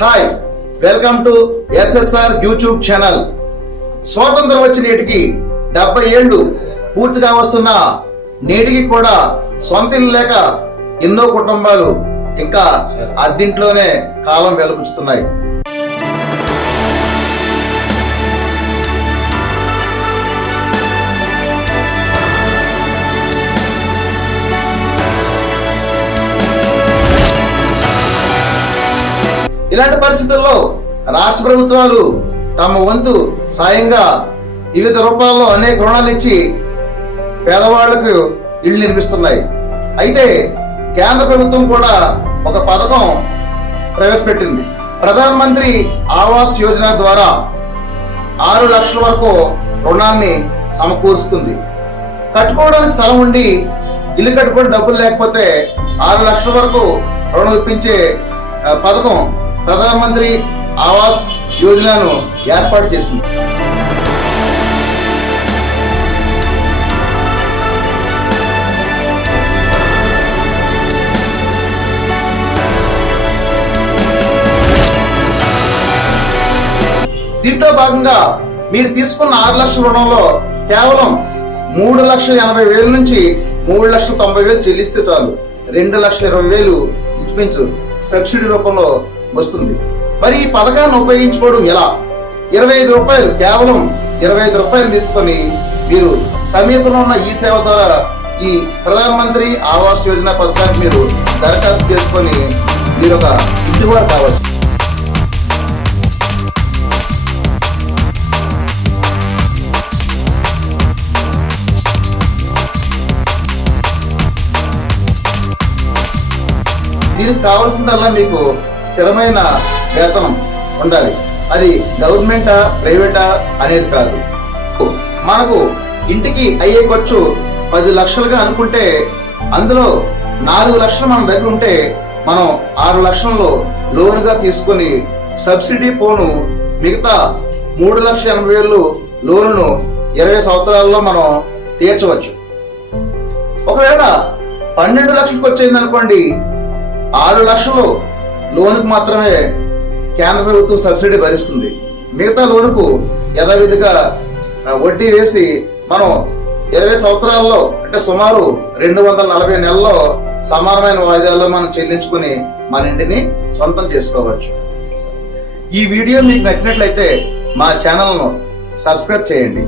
Hi, welcome to SSR YouTube channel. స్వాతంత్రం వచ్చి నేటికి 70 ఏళ్లు పూర్తిగా వస్తున్న నేటికి కూడా సొంత ఇల్లు లేక ఎన్నో కుటుంబాలు ఇంకా అద్దింట్లోనే కాలం వెలుగుచుతున్నాయి. ఇలాంటి పరిస్థితుల్లో రాష్ట్ర ప్రభుత్వాలు తమ వంతు సాయంగా వివిధ రూపాల్లో అనేక రుణాలు ఇచ్చి పేదవాళ్లకు ఇళ్లు నిర్మిస్తున్నాయి. అయితే కేంద్ర ప్రభుత్వం కూడా ఒక పథకం ప్రవేశపెట్టింది. ప్రధాన మంత్రి ఆవాస్ యోజన ద్వారా 6 లక్షల వరకు రుణాన్ని సమకూరుస్తుంది. కట్టుకోవడానికి స్థలం ఉండి ఇల్లు కట్టుకోవడానికి డబ్బులు లేకపోతే 6 లక్షల వరకు రుణం ఇప్పించే పథకం ప్రధాన మంత్రి ఆవాస్ యోజనను ఏర్పాటు చేసింది. దీంట్లో భాగంగా మీరు తీసుకున్న 6 లక్షల రుణంలో కేవలం 3,80,000 నుంచి 3,90,000 చెల్లిస్తే చాలు 2,20,000 ఇంచుమించు సబ్సిడీ రూపంలో వస్తుంది. మరి ఈ పథకాన్ని ఉపయోగించుకోవడం ఎలా? 25 రూపాయలు, కేవలం 25 రూపాయలు తీసుకొని మీరు సమీపంలో ఉన్న ఈ సేవ ద్వారా ఈ ప్రధాన మంత్రి ఆవాస్ యోజన పథకానికి మీరు దరఖాస్తు చేసుకొని మీరు ఒక ఇంటివారు కావచ్చు. దీనికి కావాల్సిందల్లా మీకు స్థిరమైన వేతనం ఉండాలి. అది గవర్నమెంటా ప్రైవేటా అనేది కాదు. మనకు ఇంటికి అయ్యే ఖర్చు 10 లక్షలుగా అనుకుంటే అందులో 4 లక్షలు మన దగ్గర ఉంటే మనం 6 లక్షలలో లోనుగా తీసుకొని సబ్సిడీ పోను మిగతా 3,80,000 లోనును 20 సంవత్సరాల్లో మనం తీర్చవచ్చు. ఒకవేళ 12 లక్షలకు వచ్చేది అనుకోండి, 6 లక్షలు లోనుకు మాత్రమే కేంద్ర ప్రభుత్వం సబ్సిడీ భరిస్తుంది. మిగతా లోనుకు యథావిధిగా వడ్డీ వేసి మనం 20 సంవత్సరాల్లో అంటే సుమారు 240 నెలల్లో సమానమైన వాయిదాల్లో మనం చెల్లించుకుని మన ఇంటిని సొంతం చేసుకోవచ్చు. ఈ వీడియో మీకు నచ్చినట్లయితే మా ఛానల్ను సబ్స్క్రైబ్ చేయండి.